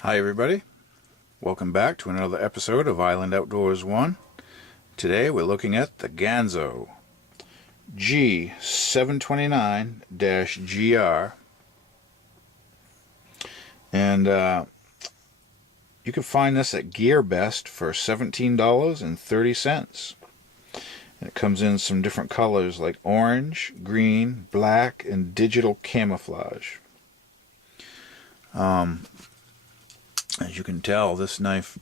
Hi everybody, welcome back to another episode of Island Outdoors 1. Today we're looking at the Ganzo G729-GR, and you can find this at GearBest for $17.30. And it comes in some different colors like orange, green, black, and digital camouflage. As you can tell, this knife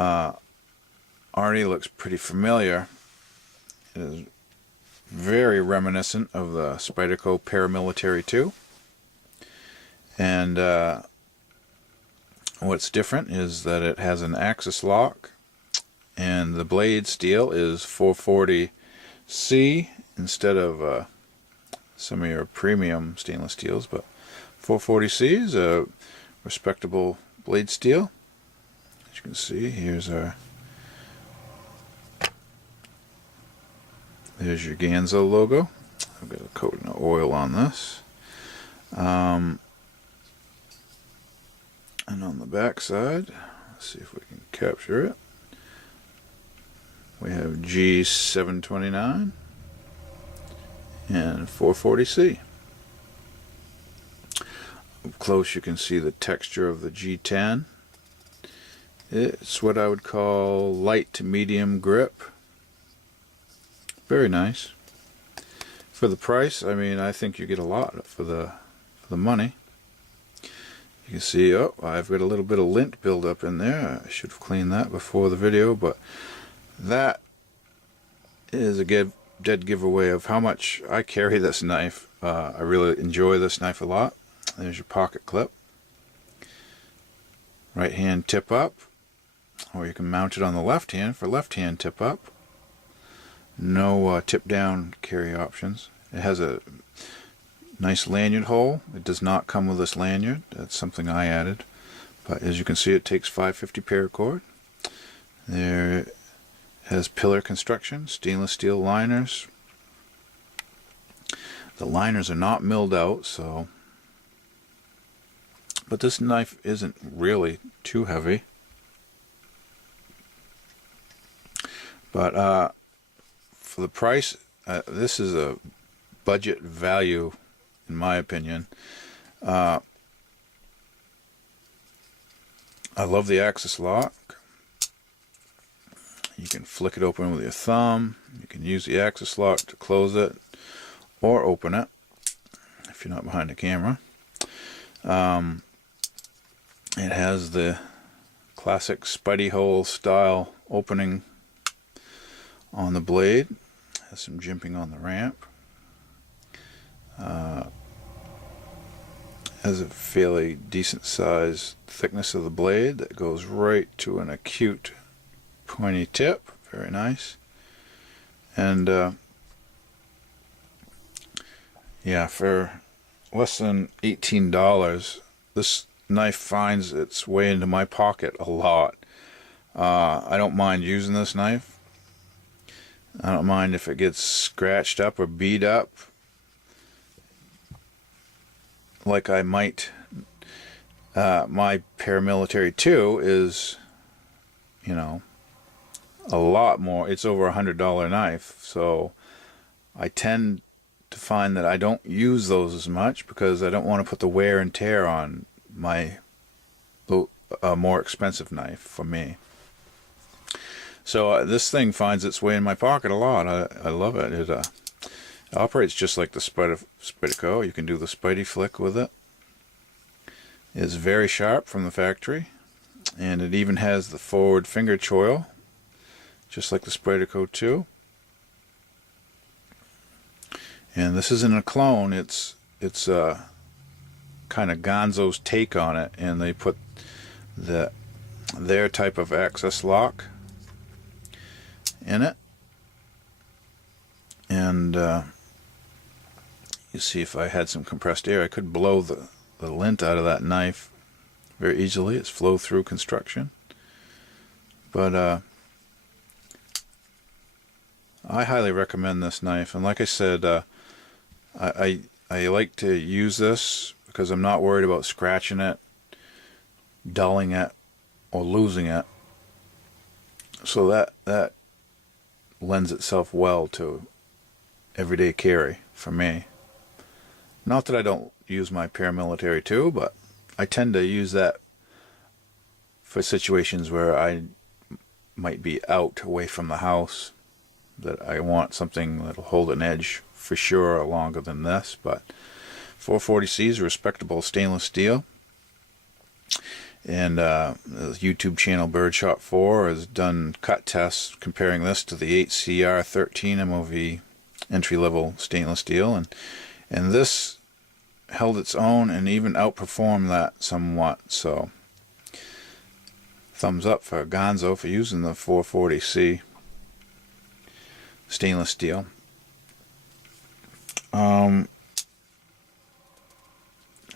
already looks pretty familiar. It is very reminiscent of the Spyderco Paramilitary 2. And what's different is that it has an axis lock, and the blade steel is 440C instead of some of your premium stainless steels, but 440C is a respectable blade steel. As you can see, there's your Ganzo logo. I've got a coat of oil on this, and on the back side, let's see if we can capture it. We have G729 and 440C. Up close you can see the texture of the G10. It's what I would call light to medium grip. Very nice. For the price, I mean, I think you get a lot for the money. You can see, oh, I've got a little bit of lint buildup in there. I should have cleaned that before the video, but that is a dead giveaway of how much I carry this knife. I really enjoy this knife a lot. There's your pocket clip. Right hand tip up, or you can mount it on the left hand for left hand tip up. No tip down carry options. It has a nice lanyard hole. It does not come with this lanyard. That's something I added. But as you can see, it takes 550 paracord. There it has pillar construction, stainless steel liners. The liners are not milled out, so. But this knife isn't really too heavy. But for the price, this is a budget value, in my opinion. I love the axis lock. You can flick it open with your thumb. You can use the axis lock to close it or open it if you're not behind the camera. It has the classic Spidey hole style opening on the blade. Has some jimping on the ramp. Has a fairly decent size thickness of the blade that goes right to an acute pointy tip. Very nice. And yeah, for less than $18, this knife finds its way into my pocket a lot. I don't mind using this knife. I don't mind if it gets scratched up or beat up, like I might. My Paramilitary 2 is, you know, a lot more. It's over $100 knife, so I tend to find that I don't use those as much because I don't want to put the wear and tear on my more expensive knife for me. So this thing finds its way in my pocket a lot. I love it. It operates just like the Spyderco. You can do the Spidey flick with it. It's very sharp from the factory, and it even has the forward finger choil, just like the Spyderco 2. And this isn't a clone. It's kind of Ganzo's take on it, and they put their type of access lock in it. And you see, if I had some compressed air, I could blow the lint out of that knife very easily. It's flow through construction. But I highly recommend this knife, and like I said, I like to use this because I'm not worried about scratching it dulling it or losing it. So that lends itself well to everyday carry for me. Not that I don't use my paramilitary too, but I tend to use that for situations where I might be out away from the house, that I want something that'll hold an edge for sure longer than this. But 440C is a respectable stainless steel. And the YouTube channel Birdshot 4 has done cut tests comparing this to the 8CR13 MOV entry-level stainless steel, and this held its own and even outperformed that somewhat. So thumbs up for Ganzo for using the 440C stainless steel.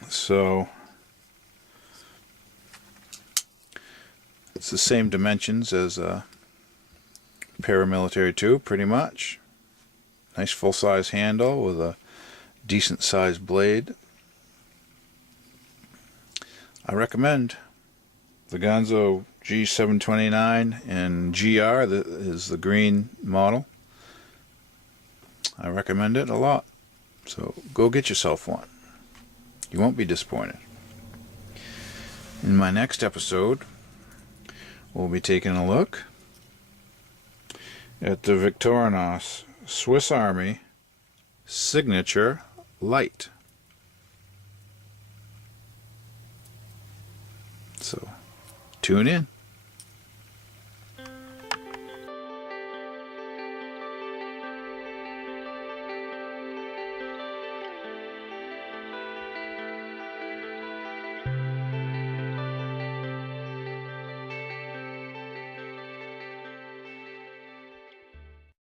So it's the same dimensions as a Paramilitary 2, pretty much. Nice full-size handle with a decent-sized blade. I recommend the Ganzo G729-GR. That is the green model. I recommend it a lot. So go get yourself one. You won't be disappointed. In my next episode, we'll be taking a look at the Victorinox Swiss Army Signature Light. So, tune in.